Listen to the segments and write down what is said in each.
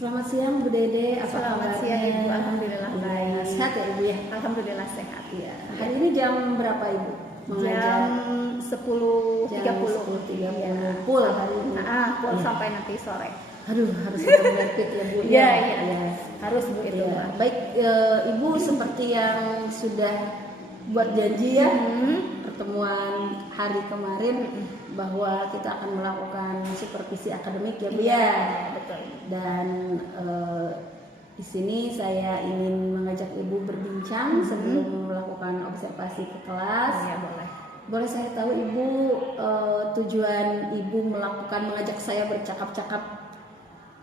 Selamat siang Bu Dede, apa Selamat kabarnya? siang Ibu, alhamdulillah baik. Sehat ya Ibu ya? Alhamdulillah sehat ya. Hari ini jam berapa Ibu? Jam 10.30. 10.30 full hari ini. Full sampai nanti sore. Aduh, harus berpikir ya Bu. Iya, Ya. iya. Harus begitu. Ya. Baik, Ibu seperti yang sudah buat janji ya pertemuan hari kemarin bahwa kita akan melakukan supervisi akademik ya Bu ya. Betul. Dan di sini saya ingin mengajak Ibu berbincang sebelum melakukan observasi ke kelas. Ya, boleh. Boleh saya tahu Ibu tujuan Ibu mengajak saya bercakap-cakap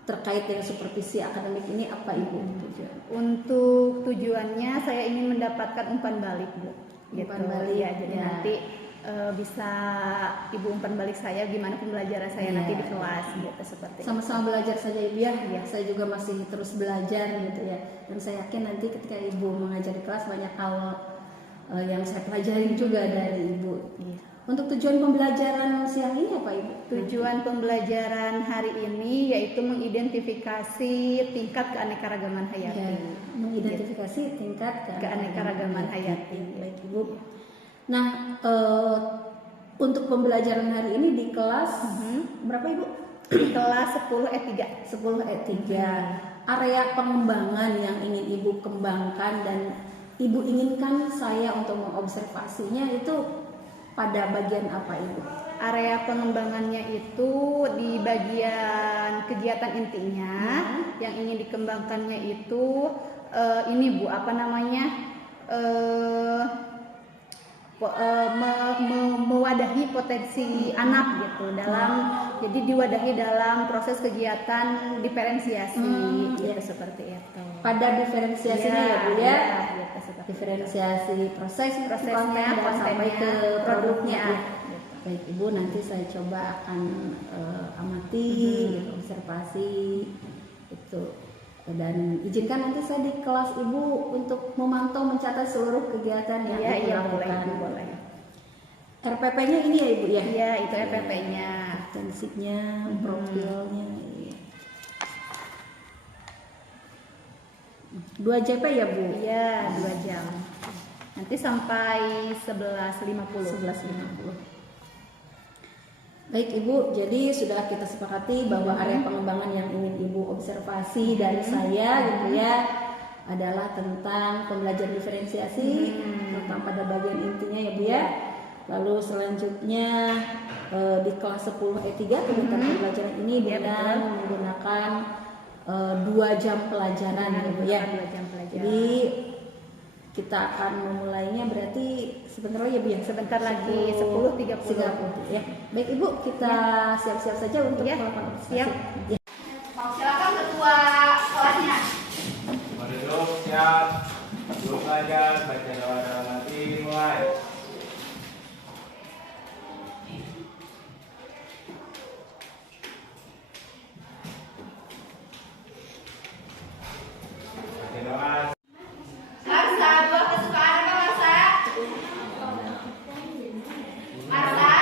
terkait dengan supervisi akademik ini apa Ibu tujuan? Untuk tujuannya saya ingin mendapatkan umpan balik Bu. Umpan balik ya. Jadi nanti bisa Ibu umpan balik saya gimana pembelajaran saya nanti di kelas gitu seperti itu. Sama-sama belajar saja Ibu ya. Saya juga masih terus belajar gitu ya. Dan saya yakin nanti ketika Ibu mengajar di kelas banyak hal yang saya pelajarin juga dari Ibu. Untuk tujuan pembelajaran siang ini apa Ibu? Tujuan pembelajaran hari ini yaitu mengidentifikasi tingkat keanekaragaman hayati. Ya, mengidentifikasi tingkat keanekaragaman hayati. Baik Ibu. Nah, untuk pembelajaran hari ini di kelas berapa Ibu? Di kelas 10E3. 10E3. Area pengembangan yang ingin Ibu kembangkan dan Ibu inginkan saya untuk mengobservasinya itu pada bagian apa Ibu? Area pengembangannya itu di bagian kegiatan intinya yang ingin dikembangkannya itu ini Bu, apa namanya? Mewadahi potensi anak gitu jadi diwadahi dalam proses kegiatan diferensiasi gitu seperti itu. Pada diferensiasinya ya Bu ya. Gitu, diferensiasi prosesnya sampai ke produknya. Gitu. Baik Ibu, nanti saya coba akan amati gitu, observasi itu. Dan izinkan nanti saya di kelas Ibu untuk memantau mencatat seluruh kegiatan yang dilakukan. Boleh. RPP-nya ini ya Ibu ya? Iya, itu RPP-nya. Tensinya, profilnya. 2 JP ya Bu? Iya, 2 jam. Nanti sampai 11.50. Baik Ibu, jadi sudah kita sepakati bahwa area pengembangan yang ingin Ibu observasi dari saya gitu ya adalah tentang pembelajaran diferensiasi, tentang pada bagian intinya ya Bu ya. Lalu selanjutnya di kelas 10E3 kegiatan pembelajaran ini dengan menggunakan 2 jam pelajaran ya Bu ya. 2 jam pelajaran. Jadi kita akan memulainya berarti sebentar lagi ya Bu ya? Sebentar lagi 10.30 ya. Baik Ibu, kita siap-siap saja untuk melakukan observasi. Siap. Ya. Silakan ketua kelasnya. Mari duduk, siap. Duduk belajar, baca doa nanti mulai. Baca doa. Marsa, buah kesukaan apa Marsa? Marsa?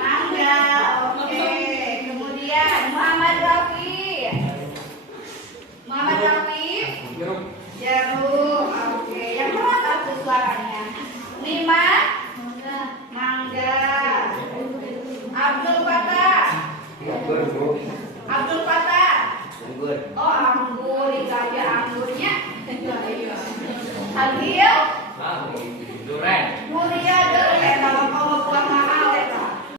Mangga, oke. Kemudian Muhammad Rafi. Jeruk, oke. Yang keras apa suaranya? Lima? Mangga. Abdul Fatah. Abdul Fatah. Oh, anggur, itu aja anggurnya. Hadil? Mulia durian, kalau kamu buah mahal ya.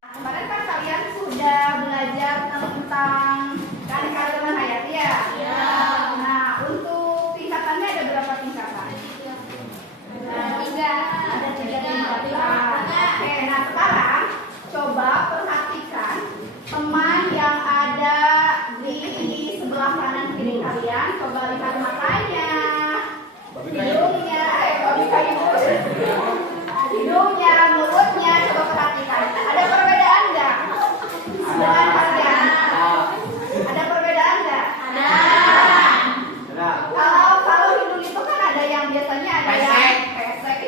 Kemarin kan kalian sudah belajar tentang keanekaragaman hayati ya? Iya. Nah, untuk tingkatannya ada berapa tingkatan? Ada 3 tingkatan. Oke, nah sekarang coba perhatikan teman yang ada di sebelah kanan kiri kalian. Coba lihat matanya, hidungnya, hidungnya, mulutnya, coba perhatikan. Ada perbedaan nggak dengan kalian? Ada perbedaan nggak? Kalau hidung itu kan ada yang biasanya ada yang pesek,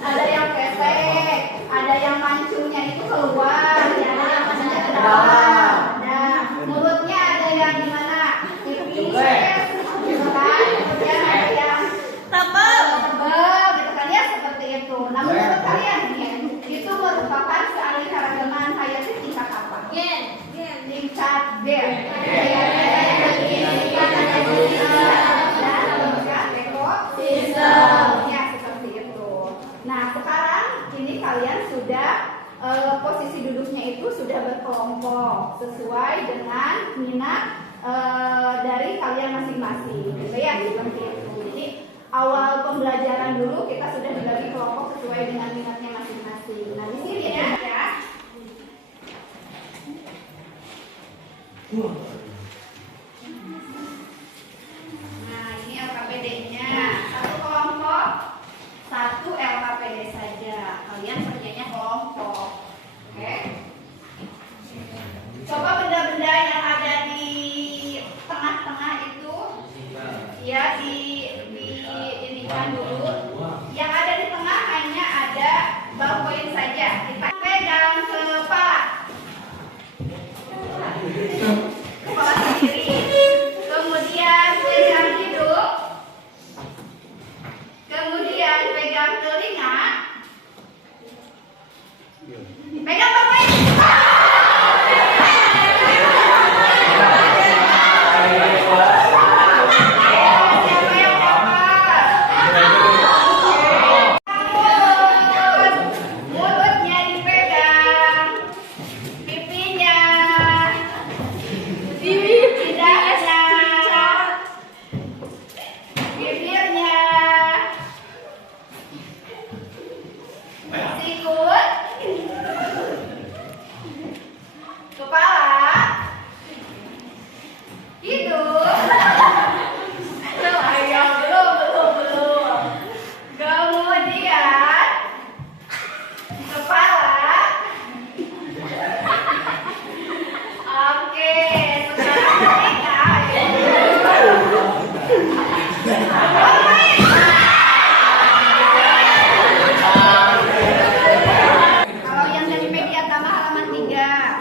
ada yang pesek, ada yang mancungnya itu keluar, ada yang mancungnya ke dalam. Nah, gen. Ya, seperti itu. Nah, sekarang ini kalian sudah posisi duduknya itu sudah berkelompok sesuai dengan minat dari kalian masing-masing. Gitu ya, seperti itu. Jadi awal pembelajaran dulu kita sudah dibagi kelompok sesuai dengan minatnya masing-masing. Nah, di sini ya. Nah, ini LKPD-nya. Satu kelompok, satu LKPD saja. Kalian kerjanya kelompok. Oke? Coba benda-benda yang ada di tengah-tengah itu ya diinikan dulu. Yang ada di tengah hanya ada ballpoint saja. Kita pegang kepala sendiri, kemudian pegang hidung, kemudian pegang telinga, pegang ballpoint. Mulutnya dipegang, pipinya, lidahnya, bibirnya, sikut, kepala, hidung. Ayo, belum. Kemudian kepala. Oke, sekarang kalau yang dari media tambah halaman 3.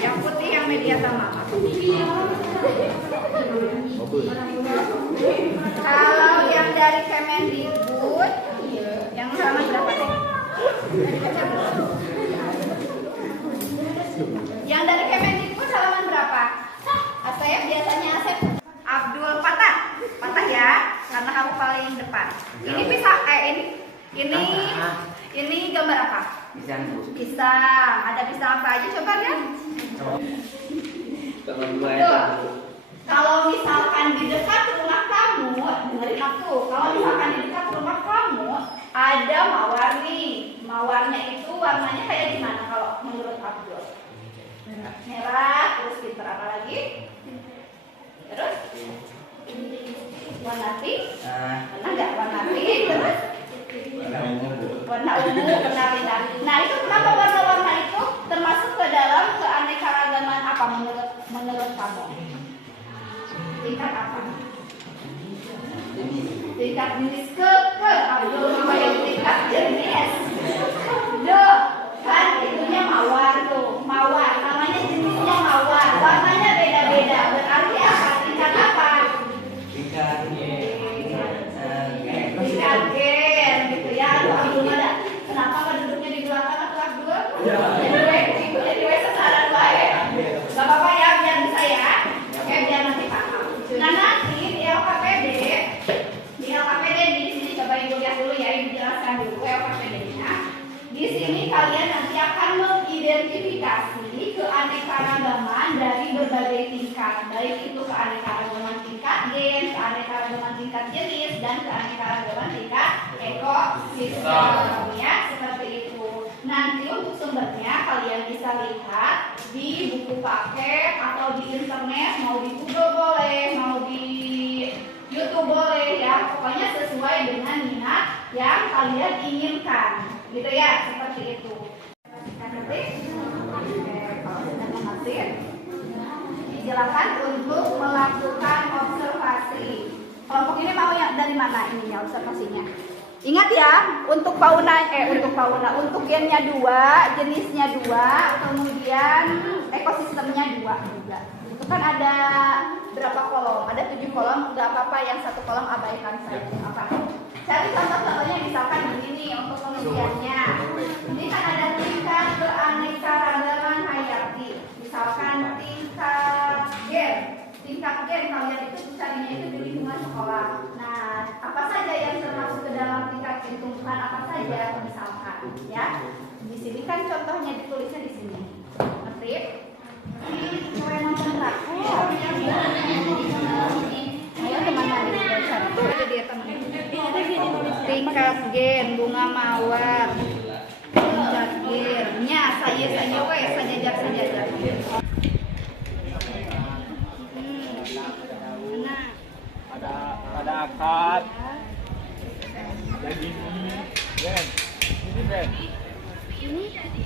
Yang putih yang media tambah. Kalau yang dari Kemendikbud yang halaman berapa deh? Yang dari Kemendikbud halaman berapa? Asep biasanya Asep Abdul patah ya, karena kamu paling depan. Ini pisang ini gambar apa? Pisang. Ada pisang apa aja coba lihat. Kalau misalkan di dekat rumah kamu, dengerin aku. Kalau misalkan di dekat rumah kamu ada mawar nih. Mawarnya itu warnanya kayak gimana kalau menurut Abdul? Merah, terus pinter apa lagi? Terus warna pink? Warna enggak warna pink, terus warna ungu, benar. Nah, itu kenapa warna-warna itu termasuk ke dalam keanekaragaman apa menurut kamu? Tingkat apa? Tingkat jenis ke Abdul mau yang tingkat jenis. Duh, kan itunya mawar tuh. Mawar, namanya jenisnya mawar. Warnanya beda-beda. Berarti apa? Tingkat apa? Tingkat gen, gitu ya. Aduh, Abdul ada. Kenapa nggak duduknya di belakang atau Abdul? Jadi sesaran baik. Gak apa-apa ya, biar bisa ya. Oke, biar nanti paham. Nah, nanti di LKPD di sini coba ibu lihat dulu ya, ibu jelaskan dulu LKPD-nya. Di sini kalian nanti akan mengidentifikasi keanekaragaman dari berbagai tingkat, baik itu keanekaragaman tingkat gen, keanekaragaman tingkat jenis, dan keanekaragaman tingkat ekosistem ya, seperti itu. Nanti untuk sumbernya kalian bisa lihat di buku paket atau di internet, mau di Google boleh, mau di YouTube boleh ya, pokoknya sesuai dengan minat yang kalian inginkan, gitu ya, seperti itu. Oke, kalau sudah mengerti, silakan untuk melakukan observasi. Kelompok ini mau yang dari mana ininya observasinya? Ingat ya, untuk untuk gennya 2, jenisnya 2, kemudian ekosistemnya 2 juga. Itu kan ada berapa kolom? Ada 7 kolom, nggak apa-apa yang 1 kolom abaikan saja. Apa? Cari contoh-contohnya misalkan begini untuk pengertiannya. Ini kan ada tingkat keanekaragaman tingkat gen kalian itu carinya itu di lingkungan sekolah. Nah, apa saja yang termasuk ke dalam tingkat gen tumbuhan apa saja misalkan ya. Di sini kan contohnya ditulisnya di sini. Ngetrip. Coba yang nonton drakor. Ayo teman-teman belajar. Ada dia teman. Tingkat gen bunga mawar. Tingkat gennya saya jar. Ada akad. Jadi ini, Ben. Ini Ben. Ini di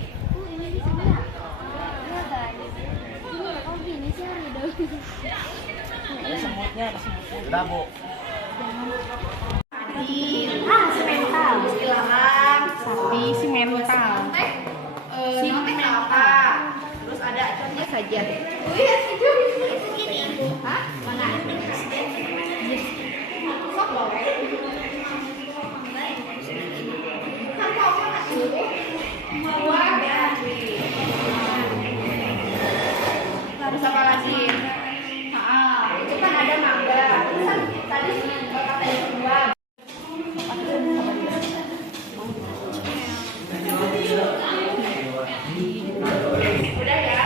sini ya? Iya guys. Ini kok gini sih hari dong. Ada semutnya. Udah, Bu. Simental silakan sapi simental simental terus ada contohnya saja lihat itu ini hah mana sok boleh kan kau mana terus apa lagi itu kan ada mangga terus kan tadi kata yang kedua. Udah ya.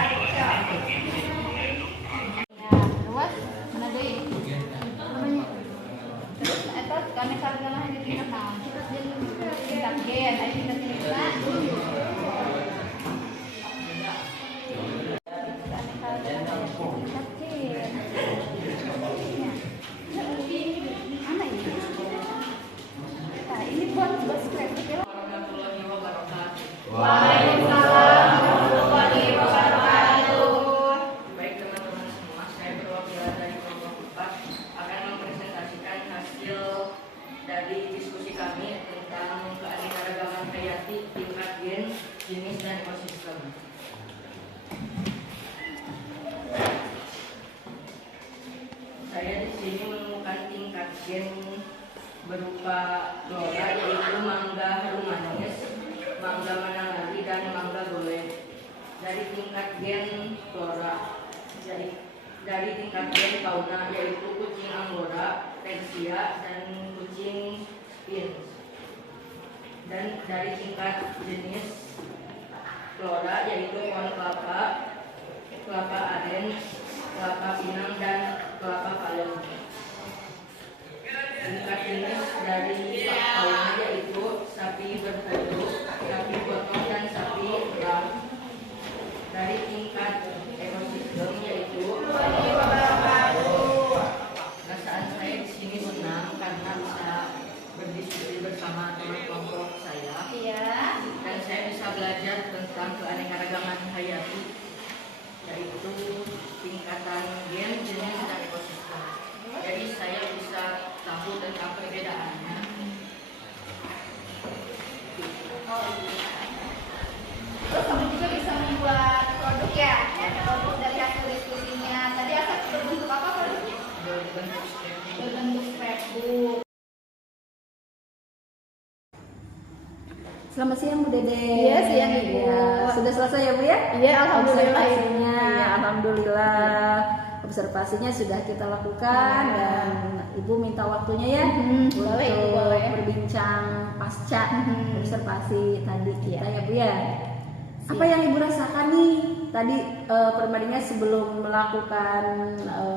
Terus mana deui? Namanya. Terus eta kami sarjana di tingkat naon? Tingkat gen, aya tingkat tingkat. Mana ini? Nah, ini buat kreatif ya. Waalaikumsalam warahmatullahi wabarakatuh. Baik teman-teman semua, saya perwakilan dari kelompok 4 akan mempresentasikan hasil dari diskusi kami tentang keanekaragaman hayati tingkat gen, jenis dan ekosistem. Saya di sini menemukan tingkat gen berupa flora yaitu mangga harum manis, mangga manalari dan mangga golek. Dari tingkat gen flora, dari tingkat gen fauna yaitu kucing Angora, Persia dan kucing Sphinx. Dan dari tingkat jenis flora yaitu pohon kelapa, kelapa aren, kelapa pinang dan kelapa palem. Tingkat jenis dari fauna yaitu sapi bertelur, sapi potong dan sapi ram. Dari tingkat ekosistem yaitu perasaan saya di sini senang karena bisa berdiskusi bersama teman kelompok saya. Iya. Dan saya bisa belajar tentang keanekaragaman hayati yaitu tingkatan gen, jenis dan ekosistem. Jadi saya bisa tahu tentang perbedaannya. Terus kamu juga bisa membuat produk ya, produk dari hasil diskusinya. Tadi asal berbentuk apa produknya? Berbentuk scrapbook. Selamat siang Bu Dede. Iya, siang, Ibu. Ya, sudah selesai ya Bu ya? Iya, alhamdulillah. Observasinya, Iya. alhamdulillah. Observasinya sudah kita lakukan dan Ibu minta waktunya ya untuk boleh, Ibu, boleh. berbincang pasca observasi tadi kita ya Bu ya. Apa yang Ibu rasakan nih tadi perbandingannya sebelum melakukan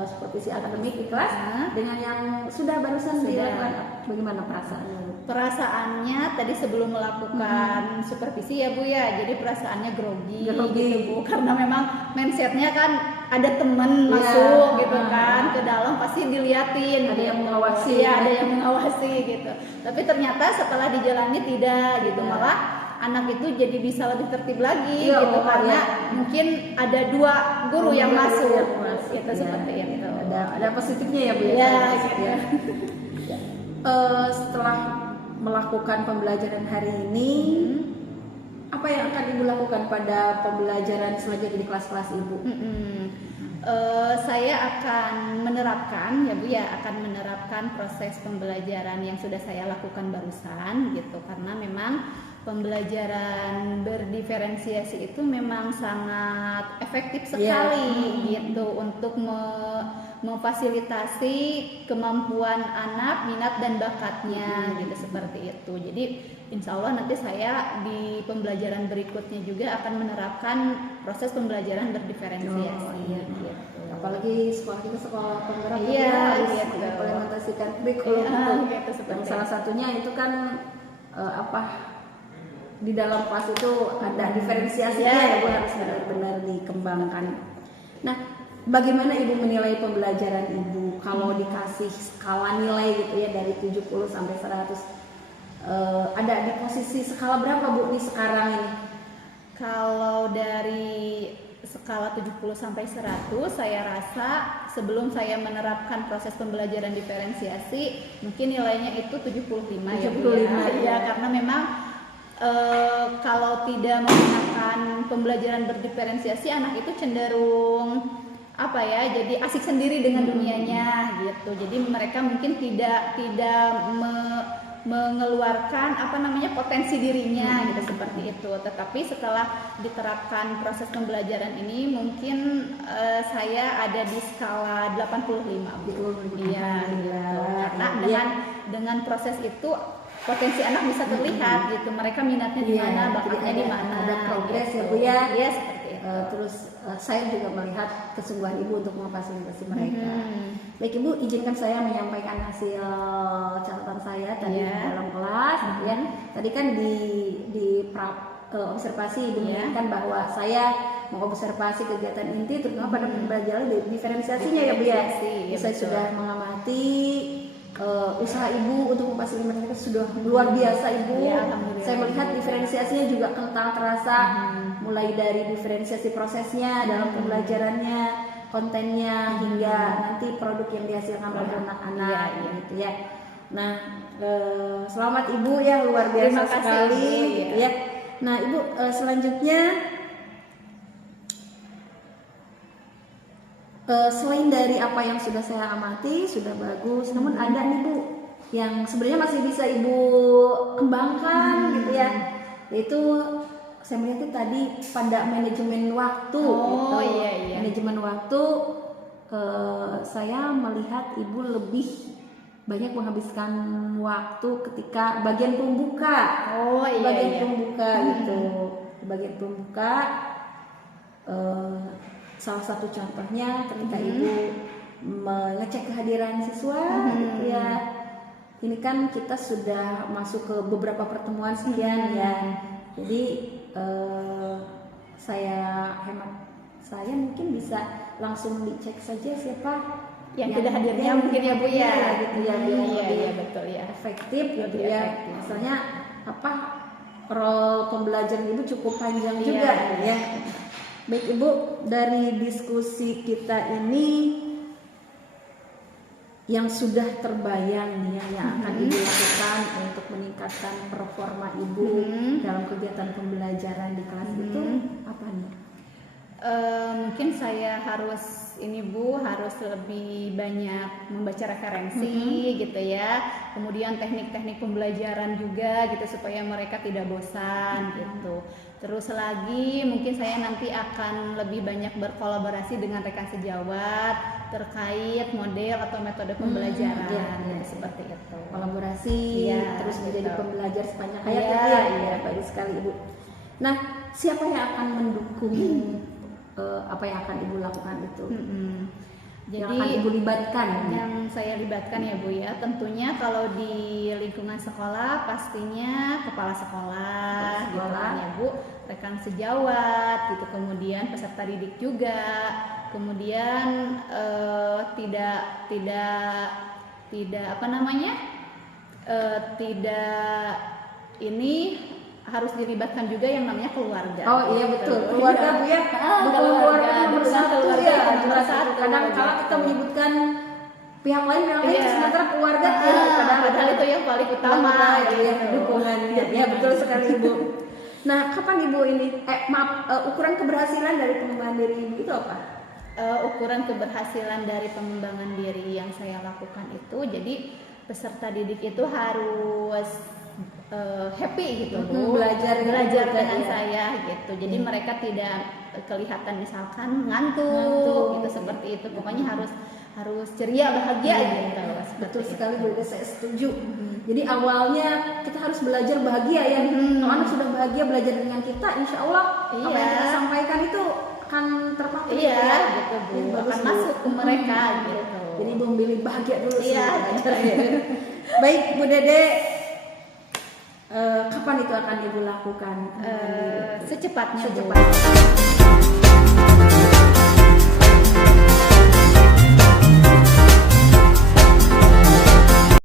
supervisi akademik di kelas dengan yang sudah barusan dilakukan, bagaimana perasaannya Bu? Perasaannya tadi sebelum melakukan supervisi ya Bu ya, jadi perasaannya grogi gitu Bu, karena memang mindsetnya kan ada teman masuk gitu kan ke dalam pasti diliatin, ada gitu. yang mengawasi, ya ada yang mengawasi gitu. Tapi ternyata setelah dijalani tidak gitu, malah anak itu jadi bisa lebih tertib lagi gitu karena mungkin ada 2 guru yang masuk gitu seperti itu. Ada positifnya ya Bu ya. Ya, gitu. Setelah melakukan pembelajaran hari ini, apa yang akan Ibu lakukan pada pembelajaran selanjutnya di kelas-kelas Ibu? Saya akan menerapkan ya Bu ya, akan menerapkan proses pembelajaran yang sudah saya lakukan barusan gitu, karena memang pembelajaran berdiferensiasi itu memang sangat efektif sekali gitu untuk memfasilitasi kemampuan anak, minat dan bakatnya gitu, seperti itu. Jadi insya Allah nanti saya di pembelajaran berikutnya juga akan menerapkan proses pembelajaran berdiferensiasi. Oh, iya. Gitu. Apalagi sekolah kita sekolah penggerak, Iya, kita harus gitu. mengimplementasikan kurikulum Iya, itu. gitu, seperti Yang salah satunya itu kan di dalam kelas itu ada diferensiasinya Iya, ya Bu, iya. harus benar-benar dikembangkan. Nah, bagaimana Ibu menilai pembelajaran Ibu kalau dikasih skala nilai gitu ya dari 70 sampai 100? Ada di posisi skala berapa Bu di sekarang ini? Kalau dari skala 70 sampai 100, saya rasa sebelum saya menerapkan proses pembelajaran diferensiasi, mungkin nilainya itu 75 ya Bu. 75, Ya, ya. karena memang kalau tidak menggunakan pembelajaran berdiferensiasi, anak itu cenderung jadi asik sendiri dengan dunianya gitu. Jadi mereka mungkin tidak mengeluarkan potensi dirinya gitu, seperti itu. Tetapi setelah diterapkan proses pembelajaran ini, mungkin saya ada di skala 85 Bu. Iya gitu. Karena dengan proses itu potensi anak bisa terlihat gitu, mereka minatnya di mana, bakatnya di mana. Ada progres gitu. ya Bu ya. Iya, seperti itu. Terus saya juga melihat kesungguhan Ibu untuk memfasilitasi mereka. Baik Ibu, izinkan saya menyampaikan hasil catatan saya tadi di dalam kelas, gitu ya. Tadi kan di observasi Ibu menyatakan bahwa saya mengobservasi kegiatan inti terutama pada pembelajaran diferensiasinya ya Bu ya. Diferensiasi, ya, Saya betul. sudah mengamati usaha Ibu untuk memfasilitasi mereka sudah luar biasa Ibu. Ya, alhamdulillah. Saya melihat diferensiasinya juga kental terasa, mulai dari diferensiasi prosesnya dalam pembelajarannya, kontennya, hingga nanti produk yang dihasilkan oleh anak-anak Iya. gitu ya. Nah, selamat Ibu ya, luar biasa Terima kasih, sekali Ibu, gitu ya. ya. Nah Ibu, selanjutnya selain dari apa yang sudah saya amati sudah bagus, namun ada nih Bu yang sebenarnya masih bisa Ibu kembangkan gitu ya. Yaitu saya melihat itu tadi pada manajemen waktu. Oh, gitu. iya. Manajemen waktu, saya melihat Ibu lebih banyak menghabiskan waktu ketika bagian pembuka. Oh, iya, bagian iya. pembuka gitu. Bagian pembuka. Salah satu contohnya ketika Ibu mengecek kehadiran siswa gitu ya. Ini kan kita sudah masuk ke beberapa pertemuan sekian ya. Jadi hemat saya mungkin bisa langsung dicek saja siapa yang tidak hadirnya mungkin ya Bu ya. gitu ya, biar Iya, lebih iya, betul ya. efektif gitu Lebih ya. efektif. Misalnya role pembelajaran Ibu cukup panjang Iya. juga ya. Baik Ibu, dari diskusi kita ini yang sudah terbayang nih ya, yang akan Ibu lakukan untuk meningkatkan performa Ibu dalam kegiatan pembelajaran di kelas itu apa nih? Mungkin saya harus harus lebih banyak membaca referensi gitu ya. Kemudian teknik-teknik pembelajaran juga gitu supaya mereka tidak bosan gitu. Terus lagi mungkin saya nanti akan lebih banyak berkolaborasi dengan rekan sejawat terkait model atau metode pembelajaran gitu, seperti itu. Kolaborasi Iya, terus menjadi betul. pembelajar sepanjang hayat Iya, ya. iya. Baik sekali Ibu. Nah, siapa yang akan mendukung apa yang akan Ibu lakukan itu? Yang akan Ibu libatkan? Yang saya libatkan ya Bu ya, tentunya kalau di lingkungan sekolah pastinya kepala sekolah, gitu kan ya Bu, rekan sejawat gitu, kemudian peserta didik juga, kemudian harus dilibatkan juga yang namanya keluarga. Oh iya gitu. betul, keluarga Bu ya. Dukung keluarga nomor dukungan satu keluarga ya. nomor Jelas satu, kadang kala kita gitu. menyebutkan pihak lain Iya. sementara keluarga Padahal itu yang paling utama gitu ya, dukungannya. Ya betul sekali Ibu. Nah, kapan Ibu ini ukuran keberhasilan dari pengembangan diri Ibu itu apa? Ukuran keberhasilan dari pengembangan diri yang saya lakukan itu, jadi peserta didik itu harus happy gitu Bu, belajar dengan ya. saya gitu. Jadi mereka tidak kelihatan misalkan ngantuk gitu, seperti itu. Pokoknya harus ceria, bahagia gitu. Betul sekali Bu Dede, saya setuju. Jadi awalnya kita harus belajar bahagia ya. Kalau anak sudah bahagia belajar dengan kita, insya Allah apa yang kita sampaikan itu akan terpakai Iya, gitu Bu. Ya, bagus, Akan Bu. masuk ke mereka gitu. Jadi Bu memilih bahagia dulu Iya. Baik Bu Dede, kapan itu akan Ibu lakukan? Secepatnya Bu. Secepatnya.